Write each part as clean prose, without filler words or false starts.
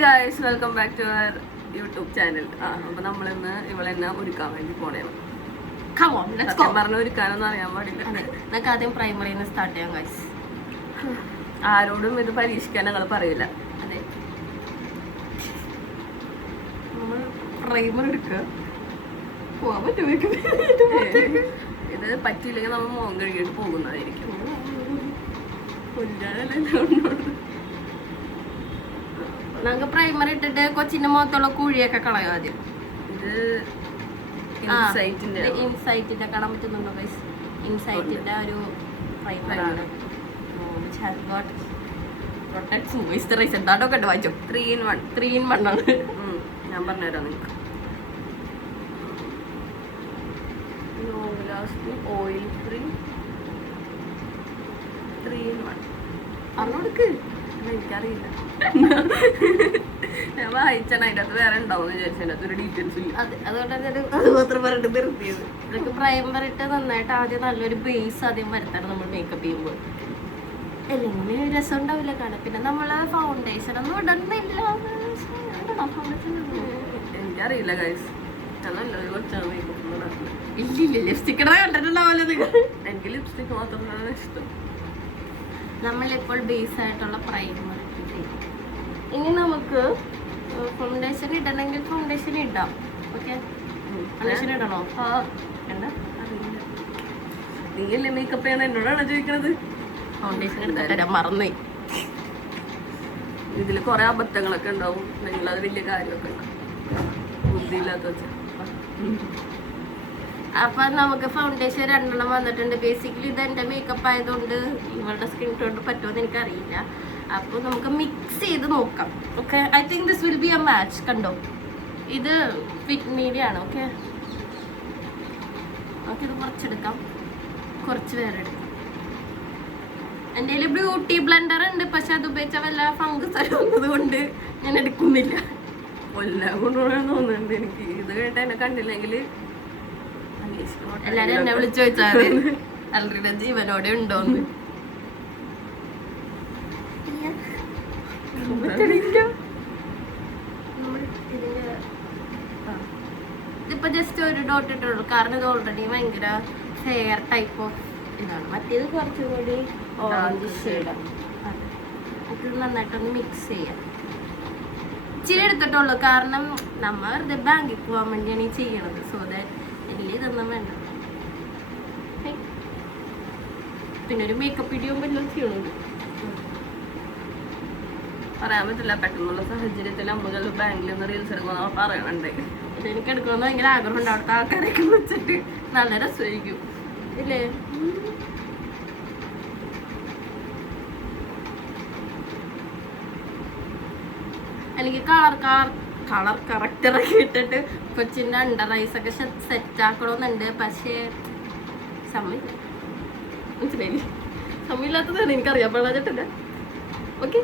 Guys, welcome back to our YouTube channel. അപ്പോൾ നമ്മളിന്ന് ഇവളെന്നെ ഒരുക്കാൻ വേണ്ടി പോണേണ്. പറഞ്ഞ ഒരുക്കാനൊന്നും അറിയാൻ പാടില്ല. നമുക്ക് ആദ്യം പ്രൈമറിന്ന് സ്റ്റാർട്ട് ചെയ്യാം ഗൈസ്. ആരോടും ഇത് പരീക്ഷിക്കാൻ ഞങ്ങൾ പറയില്ല. അതെ, നമ്മൾ പ്രൈമർ എടുക്കുക, പോവാൻ പറ്റും. ഇത് പറ്റിയില്ലെങ്കിൽ നമ്മൾ മുഖം കഴുകിയിട്ട് പോകുന്നതായിരിക്കും. നമുക്ക് പ്രൈമർ ഇട്ടിട്ട് കൊച്ചിന്റെ മുഖത്തുള്ള കുഴിയൊക്കെ കളയും ആദ്യം. ഇത് ഇൻസൈറ്റിന്റെ കാണാൻ പറ്റുന്നുണ്ടോ ഗൈസ്? ഇൻസൈറ്റിന്റെ ഒരു പ്രൈമറാണ്. വായിച്ചോ, 3 in 1 ആണ്. ഞാൻ പറഞ്ഞുതരാം നിങ്ങൾക്ക്. Oil free 3 in 1 പറഞ്ഞോടുക്ക്. എനിക്കറിയില്ല, ഞാൻ വായിച്ചാണ്. അതിൻ്റെ അകത്ത് വേറെ ഉണ്ടാവും വിചാരിച്ചു. അതിൻ്റെ അകത്ത് ഒരു ഡീറ്റെയിൽസ് ഇല്ല. അതുകൊണ്ടാണ് അത് മാത്രം പറഞ്ഞിട്ട് നിർത്തിയത്. ഇതൊക്കെ പ്രൈമർ ഇട്ട് നന്നായിട്ട് ആദ്യം നല്ലൊരു ബേസ് ആദ്യം വരുത്താണ് നമ്മൾ മേക്കപ്പ് ചെയ്യുമ്പോൾ. അല്ലെങ്കിൽ രസം ഉണ്ടാവില്ല കാണാൻ. പിന്നെ നമ്മള് ഫൗണ്ടേഷൻ ഒന്നും ഇടുന്നില്ല. എനിക്കറിയില്ല ഗൈസ്, ഞാൻ നല്ലൊരു കൊച്ചാണ് മേക്കപ്പ്. ഇല്ലില്ല, ലിപ്സ്റ്റിക് കണ്ടിട്ടുണ്ടാവല്ലോ നിങ്ങൾ. എനിക്ക് ലിപ്സ്റ്റിക് മാത്രമാണ് ഇഷ്ടം. നമ്മളിപ്പോൾ ബേസ് ആയിട്ടുള്ള പ്രൈമർ ഇനി നമുക്ക് ഫൗണ്ടേഷൻ ഇടണമെങ്കിൽ ഫൗണ്ടേഷൻ ഇടാം. ഓക്കെ, ഫൗണ്ടേഷൻ ഇടണോ? നീയല്ലേ മേക്കപ്പ് ചെയ്യണം, എന്നോടാണോ ചോദിക്കണത്? ഫൗണ്ടേഷൻ എടുത്താൽ മറന്നു. ഇതിൽ കുറെ അബദ്ധങ്ങളൊക്കെ ഉണ്ടാവും. നിങ്ങൾ അത് വലിയ കാര്യമൊക്കെ ഉണ്ടാവും, ബുദ്ധിയില്ലാത്ത വെച്ചാൽ. അപ്പൊ നമുക്ക് ഫൗണ്ടേഷൻ 2 വന്നിട്ടുണ്ട്. ബേസിക്കലി ഇത് എന്റെ മേക്കപ്പ് ആയതുകൊണ്ട് ഇവളുടെ സ്കിൻ ടോൺ പറ്റുമെന്ന് എനിക്കറിയില്ല. അപ്പൊ നമുക്ക് മിക്സ് ചെയ്ത് നോക്കാം. Okay, I think this will be A match. കണ്ടോ, ഇത് ഫിറ്റ് മീഡിയ ആണ്. ഓക്കെ, നമുക്കിത് കുറച്ചെടുക്കാം, കുറച്ച് വേറെ എടുക്കാം. എൻ്റെ കയ്യിൽ ബ്യൂട്ടി ബ്ലെൻഡർ ഉണ്ട്, പക്ഷെ അത് ഉപയോഗിച്ചാൽ വല്ല ഫംഗസ് വരുന്നത് കൊണ്ട് ഞാൻ എടുക്കുന്നില്ല. കൊല്ലാൻ കൊണ്ടുപോകാൻ തോന്നുന്നുണ്ട് എനിക്ക്. ഇത് കേട്ട എന്നെ കണ്ടില്ലെങ്കിൽ എല്ലാരും എന്നെ വിളിച്ചു ചോദിച്ചാൽ അൽറിയുടെ ജീവനോടെ ഉണ്ടോന്ന്. ഇതിപ്പോ ജസ്റ്റ് ഒരു ഡോട്ട് ഇട്ടുള്ളൂ, കാരണം ഇത് ഓൾറെഡി ഭയങ്കര ഫെയർ ടൈപ്പ് ഓഫ് ഇതാണ്. മറ്റേത് കുറച്ചും കൂടി ഓറഞ്ച് ഷെയ്ഡാണ്. അത് നന്നായിട്ടൊന്ന് മിക്സ് ചെയ്യാം. ഇച്ചിരി എടുത്തിട്ടുള്ളൂ, കാരണം നമ്മ വെറുതെ ബാങ്കിൽ പോകാൻ വേണ്ടിയാണ് ഈ ചെയ്യണത്. സോ ദാറ്റ് വലിയ ഇതൊന്നും വേണ്ട. പിന്നെ ഒരു മേക്കപ്പ് വീഡിയോ എല്ലാം ചെയ്യണുണ്ട്. പറയാൻ പറ്റില്ല, പെട്ടെന്നുള്ള സാഹചര്യത്തിൽ നമ്മൾ ബാങ്കിൽ നിന്ന് റീൽസ് എടുക്കുന്ന പറയണുണ്ട്. എനിക്ക് എടുക്കണമെന്ന് ഭയങ്കര ആഗ്രഹമുണ്ട്. അവിടുത്തെ ആൾക്കാരൊക്കെ വെച്ചിട്ട് നല്ല രസമായിരിക്കും ഇല്ലേ? എനിക്ക് കളർ കറക്റ്ററൊക്കെ ഇട്ടിട്ട് കൊച്ചിൻ്റെ അണ്ടർ ഐസ് ഒക്കെ സെറ്റ് ആക്കണമെന്നുണ്ട്. പക്ഷേ സമയമില്ല. മനസ്സിലായില്ലേ? സമയമില്ലാത്തതാണ് എനിക്കറിയാൻ പാടില്ല. ഓക്കെ,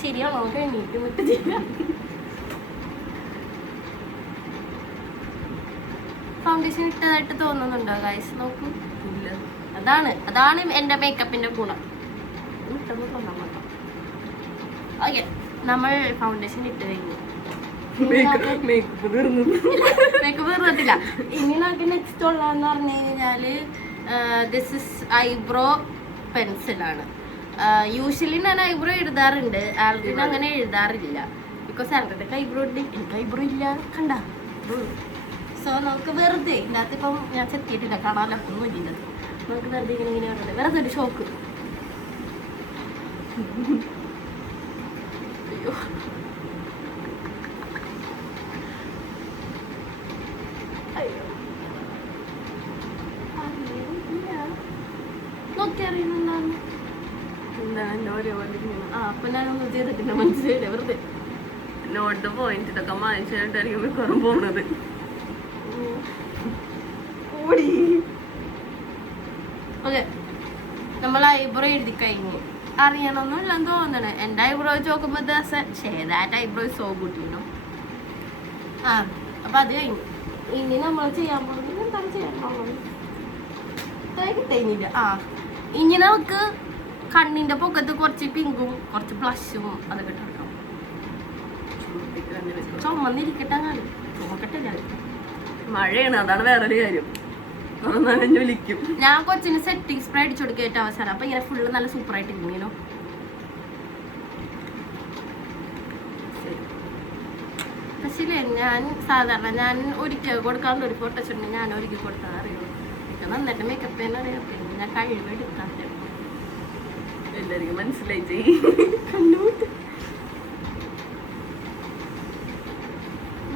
ശരിയാണോ? നമുക്ക് എണീറ്റ് വിട്ട് ചെയ്യാം. ഫൗണ്ടേഷൻ ഇട്ടതായിട്ട് തോന്നുന്നുണ്ടോ ഗൈസ്? നോക്കൂ. ഇല്ല, അതാണ് എൻ്റെ മേക്കപ്പിൻ്റെ ഗുണം. ഓക്കെ, നമ്മൾ ഫൗണ്ടേഷൻ ഇട്ട് കഴിഞ്ഞു. മേക്കപ്പ് തീർന്നിട്ടില്ല. ഇനി നമുക്ക് നെക്സ്റ്റ് ഉള്ളതെന്ന് പറഞ്ഞു കഴിഞ്ഞാല് ദിസ് ഇസ് ഐബ്രോ പെൻസിലാണ്. യൂഷ്വലി ഞാൻ ഐബ്രോ എഴുതാറുണ്ട്, ആൽറിൻ അങ്ങനെ എഴുതാറില്ല. ബിക്കോസ് ആൽറിൻ്റെ ഐബ്രോ ഉണ്ട്, എനിക്ക് ഐബ്രോ ഇല്ല. കണ്ട, സോ നമുക്ക് വെറുതെ ഇതിനകത്ത് ഇപ്പം ഞാൻ ചെത്തിയിട്ടില്ല, കാണാനോ ഒന്നും ഇല്ല. നമുക്ക് വെറുതെ ഇങ്ങനെ പറഞ്ഞത് വെറുതെ ഒരു ഷോക്ക്. അയ്യോ, നോക്കി അറിയുന്നുണ്ടാവും. അപ്പൊ ഞാനൊന്നും ചെയ്തിട്ടില്ല, മനസ്സിലായില്ല. വെറുതെ നോട്ട് പോയിന്റ് ഇതൊക്കെ വാങ്ങിച്ചിട്ടായിരിക്കും മിക്കവാറും പോകുന്നത്. ഓക്കെ, നമ്മൾ ഐബ്രോ എഴുതി കഴിഞ്ഞു. അറിയണമെന്നില്ലെന്ന് തോന്നണേ. എൻ്റെ ഐബ്രോ വെച്ച് നോക്കുമ്പോൾ that eyebrow so good you know. അപ്പൊ അത് കഴിഞ്ഞു. ഇനി നമ്മൾ ചെയ്യാൻ പോകുന്നത് എന്താണ് ചെയ്യാൻ പോകുന്നത്? ഇത്ര കിട്ടിയില്ല. ഇനി നമുക്ക് കണ്ണിന്റെ പൊക്കത്ത് കുറച്ച് പിങ്കും കുറച്ച് ബ്ലഷും അതൊക്കെ ഇട്ടെടുക്കാം. ചുമന്നിരിക്കട്ടെ ചുമക്കട്ടെ ഞാൻ. മഴയാണ്, അതാണ് വേറൊരു കാര്യം. നനഞ്ഞു വിളിക്കും. ഞാൻ കൊച്ചിന് സെറ്റിംഗ് സ്പ്രേ അടിച്ചു കൊടുക്കുക ഏറ്റവും അവസാനം. അപ്പൊ ഇങ്ങനെ ഫുള്ള് നല്ല സൂപ്പർ ആയിട്ട് ഇരിക്കണോ. പക്ഷേ ഞാൻ സാധാരണ ഞാൻ ഒരിക്കൽ കൊടുക്കാറുണ്ട്. ഒരു ഫോട്ടോ ഷൂട്ടിന് ഞാൻ ഒരുക്കി കൊടുത്താൽ അറിയുള്ളൂ. എനിക്ക് നന്നായിട്ട് മേക്കപ്പ് തന്നെ അറിയാം. പിന്നെ ഞാൻ കഴിവെടുക്കാത്ത എല്ലാവർക്കും മനസ്സിലായി.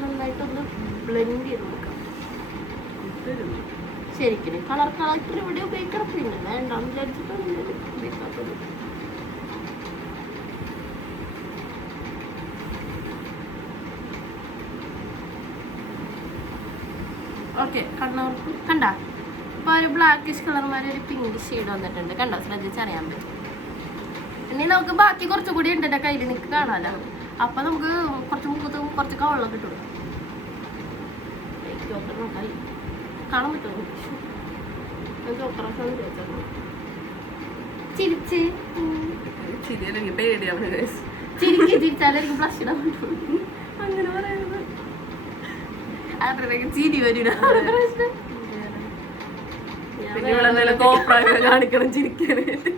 നന്നായിട്ടൊന്ന് ബ്ലെൻഡ് ചെയ്ത് കൊടുക്കാം. ശരിക്കും കളർ കളക്ടർ ഇവിടെ ഉപയോഗിക്കണം. പിന്നെ വേണ്ടാന്ന് വിചാരിച്ചിട്ടൊന്നും ഉപയോഗിക്കാത്തത്. ഓക്കെ, കണ്ണവർക്ക് കണ്ട ഇപ്പൊ ഒരു ബ്ലാക്കിഷ് കളർമാര് ഒരു പിങ്ക് ഷെയ്ഡ് വന്നിട്ടുണ്ട്. കണ്ടോ, ശ്രദ്ധിച്ചറിയാൻ പറ്റും. ഇനി നമുക്ക് ബാക്കി കുറച്ചുകൂടി ഉണ്ട് എൻ്റെ കയ്യിൽ, നിനക്ക് കാണാലോ. അപ്പൊ നമുക്ക് കുറച്ച് മുഖത്ത് കുറച്ച് കവളൊക്കെ ഇട്ടു കൊടുക്കാം. കാണാൻ പറ്റുമോ? ചിരിച്ച് ചിരിച്ചാലായിരിക്കും ബ്ലഷ് ഇടാൻ പറ്റുള്ളൂ. അങ്ങനെ പറയുന്നത് അത്രയ്ക്ക് ചിരി വരില്ല. പിന്നെ ഇവിടെ എന്തെങ്കിലും കോപ്രായം കാണിക്കണം ചിരിക്കാനായിട്ട്.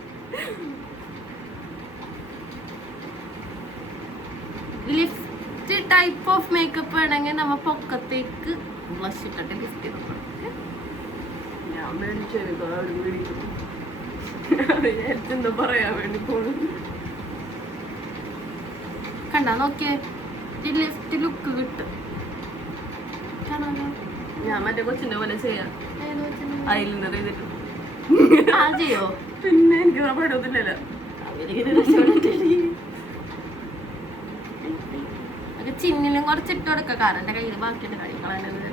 ലിഫ്റ്റ് ടൈപ്പ് ഓഫ് മേക്കപ്പ് വേണമെങ്കിൽ നമ്മ പൊക്കത്തേക്ക് ബ്ലഷ് ഇട്ടിട്ട് ലിഫ്റ്റ് ചെയ്ത് ഞാൻ മേടിച്ചെടുക്കും. അവിടെ മേടിക്കും. എന്താ പറയാൻ വേണ്ടി പോണു. കണ്ടാ നോക്കിയേ, ലിഫ്റ്റ് ലുക്ക് കിട്ടും. ഞാൻ മറ്റേ കൊച്ചിന്റെ പോലെ ചെയ്യാം. ഐലൈനർ ചെയ്തിട്ട് ചെയ്യോ? പിന്നെ എനിക്ക് പടമൊന്നുമില്ലല്ലോ. ചിന്നിലും കുറച്ച് ഇട്ട് കൊടുക്ക. കാരണം എന്റെ കയ്യിൽ ബാക്കിയുടെ കാര്യങ്ങൾ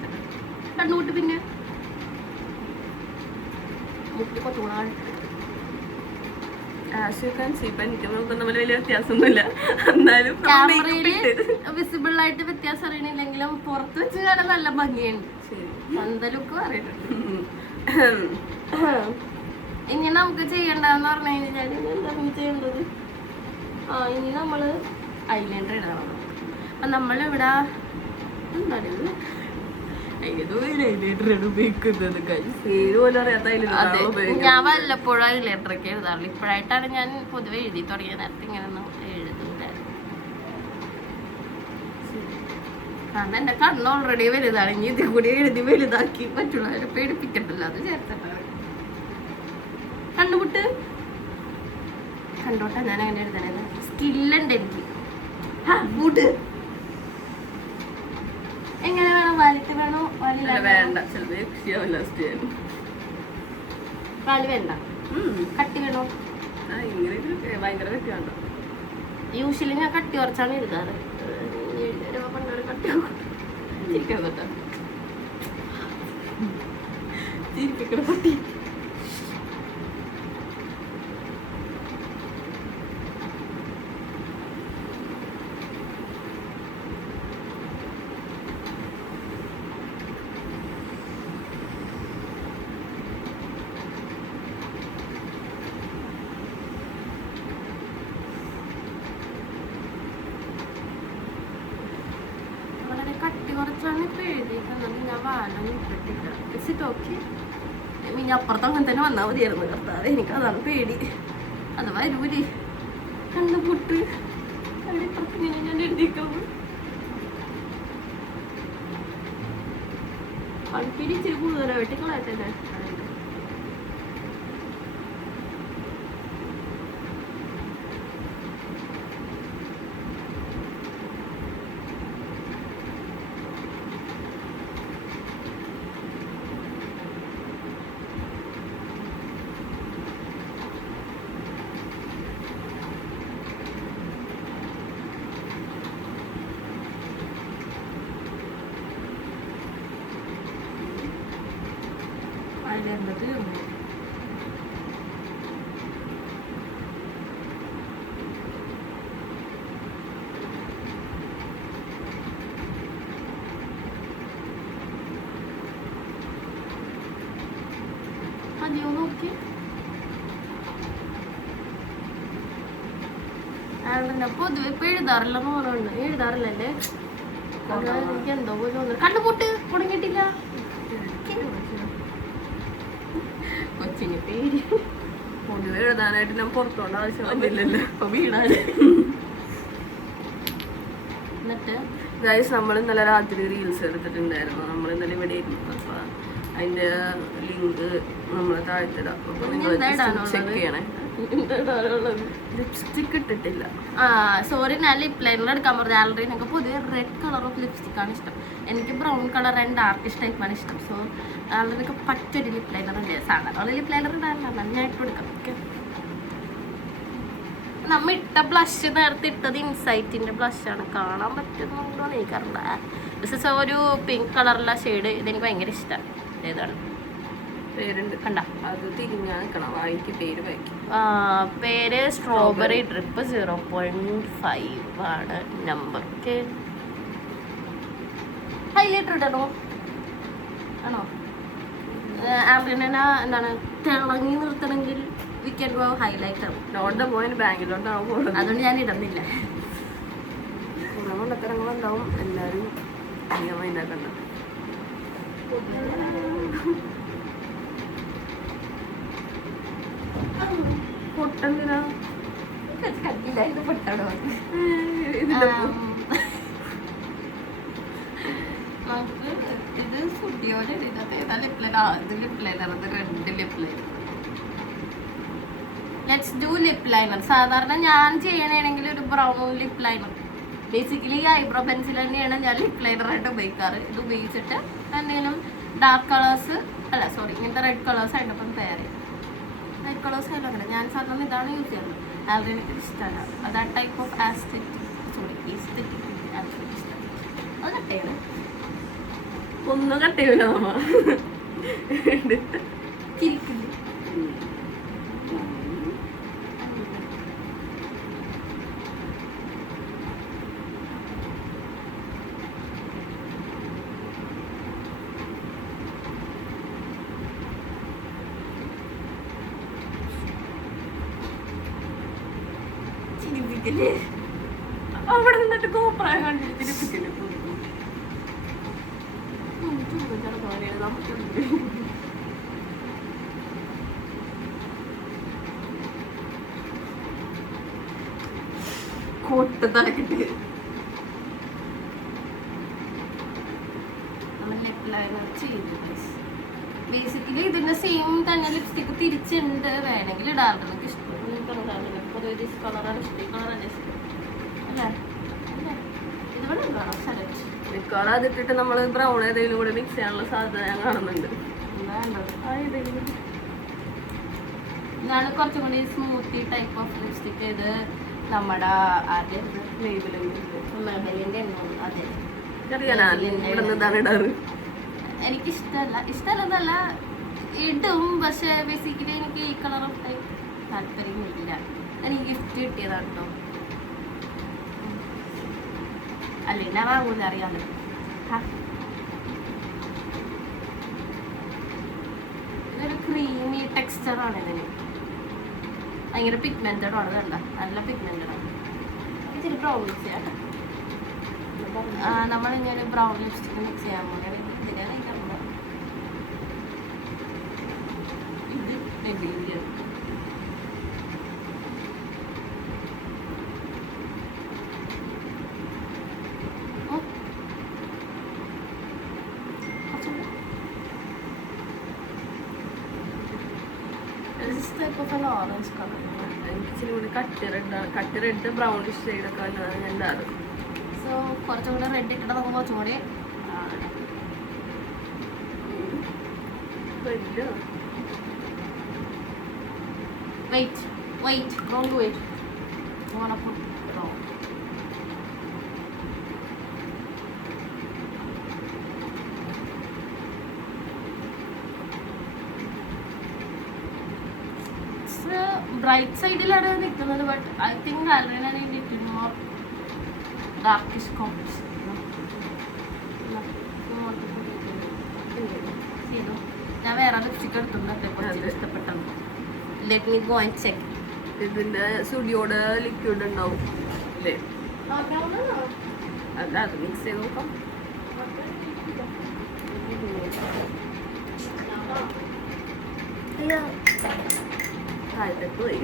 കണ്ണുകൂട്ട്. പിന്നെ മുട്ടി കൊച്ചുകൂടാൻ എനിക്ക് നോക്കുന്ന പോലെ വലിയ വ്യത്യാസമൊന്നുമില്ല. എന്നാലും വിസിബിൾ ആയിട്ട് വ്യത്യാസം അറിയണില്ലെങ്കിലും പുറത്ത് വെച്ച് കാണാൻ നല്ല ഭംഗിയുണ്ട്. സ്വന്തം ലുക്ക് പറയുന്നുണ്ട്. ഇനി നമുക്ക് ചെയ്യണ്ടെന്ന് പറഞ്ഞു കഴിഞ്ഞാൽ എന്താണ് ചെയ്യേണ്ടത്? ഇനി നമ്മള് ഐലൈനർ ഇടണം. അപ്പൊ നമ്മളിവിടെ എന്താണ് ഞാൻ വല്ലപ്പോഴും ഐലൈനറൊക്കെ എഴുതാറുള്ളൂ. ഇപ്പോഴായിട്ടാണ് ഞാൻ പൊതുവെ എഴുതി തുടങ്ങിയത്. നേരത്തെ ഇങ്ങനെയൊന്നും എഴുതൂല. കാരണം എന്റെ കണ്ണ് ഓൾറെഡി വലുതാണ്. ഇനി ഇതിൽ കൂടി എഴുതി വലുതാക്കി മറ്റുള്ളവരെ പേടിപ്പിക്കണ്ടല്ലോ. അത് ചേർത്തിട്ടാണ് കണ്ടുമുട്ട് കണ്ടോട്ടെ. ഞാൻ അങ്ങനെ എഴുതണത് സ്കില്ലുണ്ട് എനിക്ക്. എങ്ങനെ വേണം? വലിട്ട് വേണോ? വേണ്ട. പാല് വേണ്ട. കട്ടി വേണോ? ഭയങ്കര വ്യത്യാസം. യൂഷ്വലി ഞാൻ കട്ടി കുറച്ചാണ് എഴുതാറ്. കട്ടി ചിരിക്കാൻ പറ്റാ ചിരിപ്പിക്കണ കട്ടി. കുറച്ചാണ് ഇപ്പൊ എഴുതിയിട്ടുള്ളത്. ഞാൻ വാലൊന്നും ഇട്ടിട്ടില്ല. ഇനി അപ്പുറത്ത് അങ്ങനെ തന്നെ വന്നാൽ മതിയായിരുന്നു. കർത്താവ്, എനിക്കതാണ് പേടി. അത് വരൂലേ കണ്ണു പൊട്ട്. അതിപ്പുറത്ത് ഇങ്ങനെ ഞാൻ എഴുതിക്കുന്നത് കൺപിരി ഇച്ചിരി കൂടുതലാണ്. വെട്ടിക്കളയത്തല്ലേ. ആളുടെ പൊതുവെ ഇപ്പൊ എഴുതാറില്ലെന്ന് പറയുന്നുണ്ട്. എഴുതാറില്ലല്ലേ? എനിക്ക് എന്തോ പോലെ തോന്നുന്നു. കണ്ടുപോട്ട് തുടങ്ങിയിട്ടില്ല. കൊച്ചിന് പേര് പൊതുവെ എഴുതാനായിട്ട് ഞാൻ പുറത്തോണ്ട ആവശ്യം വന്നില്ലല്ലോ. ഇപ്പൊ വീടാണ്. എന്നിട്ട് ഗൈസ്, നമ്മൾ ഇന്നലെ രാത്രി റീൽസ് എടുത്തിട്ടുണ്ടായിരുന്നു. നമ്മൾ ഇന്നലെ ഇവിടെ ഇരുന്നു. അപ്പൊ അതിന്റെ ലിങ്ക് നമ്മളെ താഴ്ത്തിടാം. അപ്പൊ നിങ്ങൾ ചെക്ക് ചെയ്യണേ. ലിപ്സ്റ്റിക് ഇട്ടിട്ടില്ല. സോറി, ഞാൻ ലിപ് ലൈനർ എടുക്കാൻ പറഞ്ഞു. ആൾറെഡി എനിക്ക് പൊതുവെ റെഡ് കളർ ഓഫ് ലിപ്സ്റ്റിക് ആണ് ഇഷ്ടം. എനിക്ക് ബ്രൗൺ കളർ ആൻഡ് ഡാർക്കിഷ് ടൈപ്പാണ് ഇഷ്ടം. സോ ആൾറെഡി പറ്റൊരു ലിപ് ലൈനർ ഉണ്ട്. സാധാരണ ലിപ് ലൈനർ ഇടാറില്ല, നന്നായിട്ട് കൊടുക്കാം. ഓക്കെ, നമ്മ ഇട്ട ബ്ലഷ് നേരത്തെ ഇട്ടത് ഇൻസൈറ്റിന്റെ ബ്ലഷാണ്. കാണാൻ പറ്റുന്നുണ്ടോ എന്ന് എനിക്കറിയില്ല. ദിസ് ഇസ് ഒരു പിങ്ക് കളറുള്ള ഷെയ്ഡ്. ഇതെനിക്ക് ഭയങ്കര ഇഷ്ടമാണ്. ഏതാണ് പേരുണ്ട് കണ്ട? അത് തിരിഞ്ഞാ നിൽക്കണം. വായിക്ക് പേര് വായിക്കും. പേര് സ്ട്രോബെറി ഡ്രിപ്പ് 0.5 ആണ് നമ്പർ. ഹൈലൈറ്റർ ഇടണോ? ആണോ? ആംബ്ലിനെ എന്താണ് തിളങ്ങി നിർത്തണമെങ്കിൽ വി ക്യാൻ ഗോ ഹൈലൈറ്റർ. ലോണ്ട പോയിന് ബാങ്കിലോട്ടാവും പോകുന്നത്. അതുകൊണ്ട് ഞാൻ ഇടുന്നില്ല. കുറെ കൊണ്ടക്കരങ്ങളുണ്ടാവും. എല്ലാവരും അധികം മൈൻഡാക്കണ്ട. പൊട്ടെന്തിനാ? കണ്ടില്ല, ഇത് പൊട്ടാണോ? ഇതിന്റെ നമുക്ക് ഇത് സ്റ്റുഡിയോയില് ഇതിനകത്ത് ഏതാ ലിപ് ലൈനർ? ഇത് ലിപ് ലൈനർ, ഇത് red lip liner. Let's do lip liner. സാധാരണ ഞാൻ ചെയ്യണമെങ്കിൽ ഒരു brown lip liner. Basically eyebrow pencil തന്നെയാണ് ഞാൻ ലിപ് ലൈനറായിട്ട് ഉപയോഗിക്കാറ്. ഇത് ഉപയോഗിച്ചിട്ട് എന്തെങ്കിലും ഡാർക്ക് കളേഴ്സ് അല്ല സോറി ഇങ്ങനത്തെ റെഡ് കളേഴ്സ് ആയിട്ടപ്പം പെയർ ചെയ്യും. റെഡ് കളേഴ്സ് ആയാലും അങ്ങനെ ഞാൻ സാധാരണ ഇതാണ് യൂസ് ചെയ്യുന്നത്. ആൾറെഡി എനിക്ക് ഇഷ്ടമാണ്. അത് ആ ടൈപ്പ് ഓഫ് ആസ്തെറ്റിക് ഈസ്തെറ്റിക് ഇഷ്ടം. അത് കട്ട് ചെയ്യണം. ഒന്നും കട്ട് ചെയ്യൂല നമ്മ. ചിരിക്കില്ല. ചിരിപ്പിക്കല്ലേ? അവിടെ നിന്നിട്ട് കോപ്രായം കണ്ടിരിപ്പിക്കില്ല. കോട്ട് തലക്കിട്ട് നമ്മൾ ലിപ് ലൈനർ ചെയ്തു. ബേസിക്കലി ഇതിന്റെ സെയിം തന്നെ ലിപ്സ്റ്റിക് തിരിച്ചുണ്ട്. വേണമെങ്കിൽ ഇടാറുണ്ട്. എനിക്ക് ഇഷ്ടം പൊതുവെ ദിസ് കളറാണ് ഇഷ്ടം. ഈ കളറാണ് ഇഷ്ടം അല്ലേ? ഇതുപോലെ ഉണ്ടോ സെലക്ട്? മിക്കവാറും അതിട്ടിട്ട് നമ്മൾ ബ്രൗൺ ഏതെങ്കിലും കൂടെ മിക്സ് ചെയ്യാനുള്ള സാധ്യത ഞാൻ കാണുന്നുണ്ട്. ഇതാണ് കുറച്ചും കൂടി സ്മൂത്തി ടൈപ്പ് ഓഫ് ലിപ്സ്റ്റിക്. ഇത് നമ്മുടെ ആദ്യം മെഹലിന്റെ അതെ എനിക്കിഷ്ടമല്ല. ഇഷ്ടമല്ലെന്നല്ല, ഇടും. പക്ഷെ ബേസിക്കലി എനിക്ക് ഈ കളർ ഓഫ് ടൈപ്പ് താല്പര്യമില്ല. എനിക്ക് ഗിഫ്റ്റ് കിട്ടിയതാണ് കേട്ടോ. അല്ലെങ്കിൽ ഞാൻ വാങ്ങൂല, അറിയാമല്ലോ. ഇതൊരു ക്രീമി ടെക്സ്ചറാണ് ഇതിന്. ഭയങ്കര പിഗ്മെന്റഡ് ആണ്. കണ്ട, നല്ല പിഗ്മെന്റഡ് ആണ്. ഇച്ചിരി ബ്രൗൺ മിക്സ് ചെയ്യാം. നമ്മളിങ്ങനെ ബ്രൗൺ ലിപ്സ്റ്റിക് മിക്സ് ചെയ്യാൻ പോകുന്നത് ഇതിനാണ് ഇത് ഓറഞ്ച് കളർ. എനിക്ക് ഇച്ചിരി കൂടി കട്ടി റെഡ് ബ്രൗണിഷ് ഷെയ്ഡൊക്കെ വന്നതാണ് ഞാൻ ഇടാറ്. സോ കുറച്ചും കൂടെ റെഡ് ഇട്ടിട്ട് നമുക്ക് കുറച്ചും കൂടി wait don't do it. Bright സൈഡിലാണ് നിൽക്കുന്നത്. But I think already little more darkish complex. ഞാൻ വേറെ ലിപ്സ്റ്റിക് എടുത്തിട്ടുണ്ട് കുറച്ച് ഇഷ്ടപ്പെട്ടത്. Let me go and check. ഇതിന്റെ സ്റ്റുഡിയോയുടെ ലിക്വിഡ് ഉണ്ടാവും. ഇല്ലേ? അല്ല, അത് മിക്സ് ചെയ്ത് നോക്കാം. താഴത്തേക്ക് പോയി.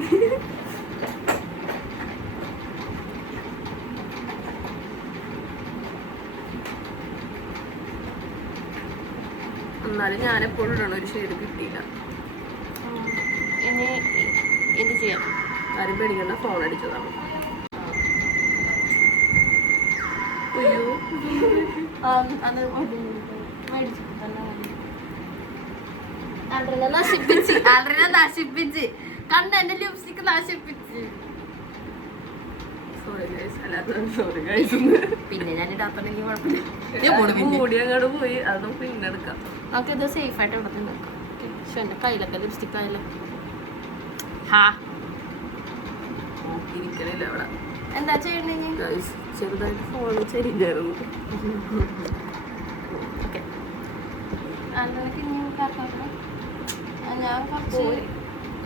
എന്നാലും ഞാൻ എപ്പോഴും ഇടണം, ഒരു ഷെയ്ഡ് കിട്ടിയില്ല. ഇനി ഇത് ചെയ്യാം. ആരും പേടിക്കണ്ട, ഫോൺ അടിച്ചതാണ്. അയ്യോ, അത് നശിപ്പിച്ച് കണ്ട എന്റെ ലിപ്സ്റ്റിക് നശിപ്പിച്ച്. Sorry guys. പിന്നെ ഞാൻ ഇടാത്തുണ്ടെങ്കിൽ കുഴപ്പമില്ല. മൂടി അങ്ങോട്ട് പോയി, അത് നമുക്ക് പിന്നെ എടുക്കാം. നമുക്കിത് സേഫ് ആയിട്ട് ഇവിടെ തന്നെ നോക്കാം. പക്ഷെ എന്റെ കയ്യിലൊക്കെ ലിപ്സ്റ്റിക് ആയാലോ. ഹാ ഇരിക്കണില്ല അവിടെ. എന്താ ചെയ്യണ്ടേ? ഗൈസ് ചെറുതായിട്ട് ഫോൺ ചെരിഞ്ഞായിരുന്നു. ഓക്കെ, അതിനൊക്കെ ഇനി ഞാൻ കുറച്ച്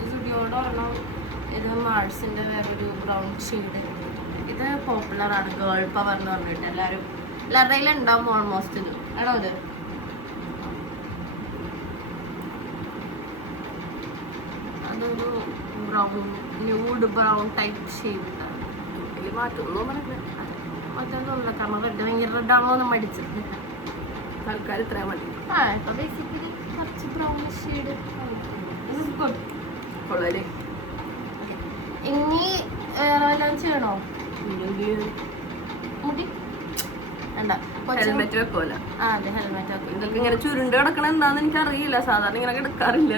സ്റ്റുഡിയോടെ ഒരെണ്ണം. ഇത് മാർസിന്റെ വേറൊരു ബ്രൗൺ ഷെയ്ഡ്. ഇത് പോപ്പുലറാണ്, ഗേൾ പവർ എന്ന് പറഞ്ഞിട്ട് എല്ലാവരുടെ കയ്യിലും ഉണ്ടാവും ഓൾമോസ്റ്റ്. ഇത് ആണോ? ഇത് അതൊരു brown, nude brown type shade. ഇതിൽ മാറ്റമൊന്നും പറഞ്ഞില്ല. മറ്റൊന്നുമില്ല, കാരണം റെഡ് ഭയങ്കര റെഡാണോ എന്ന് മടിച്ചിട്ട് തൽക്കാലം ഇത്രയും മതി. ആ ഇപ്പൊ ബേസിക്കലി കുറച്ച് ബ്രൗൺ ഷെയ്ഡ് ഗുഡ്. കൊള്ളാലേ? ഇനി വേറെ വല്ലതും ചെയ്യണോ? മുടി വേണ്ട, ഹെൽമെറ്റ് വെക്കോല. ആ അതെ, ഹെൽമെറ്റ് ഒക്കെ. ഇതൊക്കെ ഇങ്ങനെ ചുരുണ്ട് കിടക്കണ എന്താന്ന് എനിക്ക് അറിയില്ല. സാധാരണ ഇങ്ങനെ കിടക്കാറില്ല.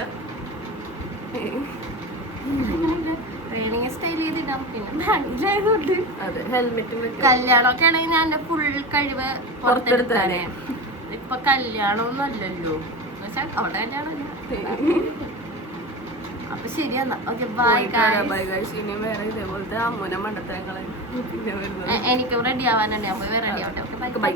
ട്രെയിനിങ് സ്റ്റൈൽ ചെയ്തിടാം. പിന്നെ ബാങ്കിലായതുകൊണ്ട് അതെ, ഹെൽമെറ്റും വെക്കാം. കല്യാണമൊക്കെ ആണെങ്കിൽ ഞാൻ എന്റെ ഫുൾ കഴിവ് പുറത്തെടുത്താനേ. ഇപ്പൊ കല്യാണമൊന്നും അല്ലല്ലോ, പക്ഷെ അവിടെ കല്യാണം. അപ്പൊ ശരിയെന്നാ. Okay, bye guys. ഇനി വേറെ ഇതേപോലത്തെ അമ്മൂനെ മണ്ടത്തരങ്ങളെ പിന്നെ വരുന്നത്. എനിക്കും റെഡി ആവാനുണ്ട്. അപ്പൊ റെഡി ആവട്ടെ. Okay, by.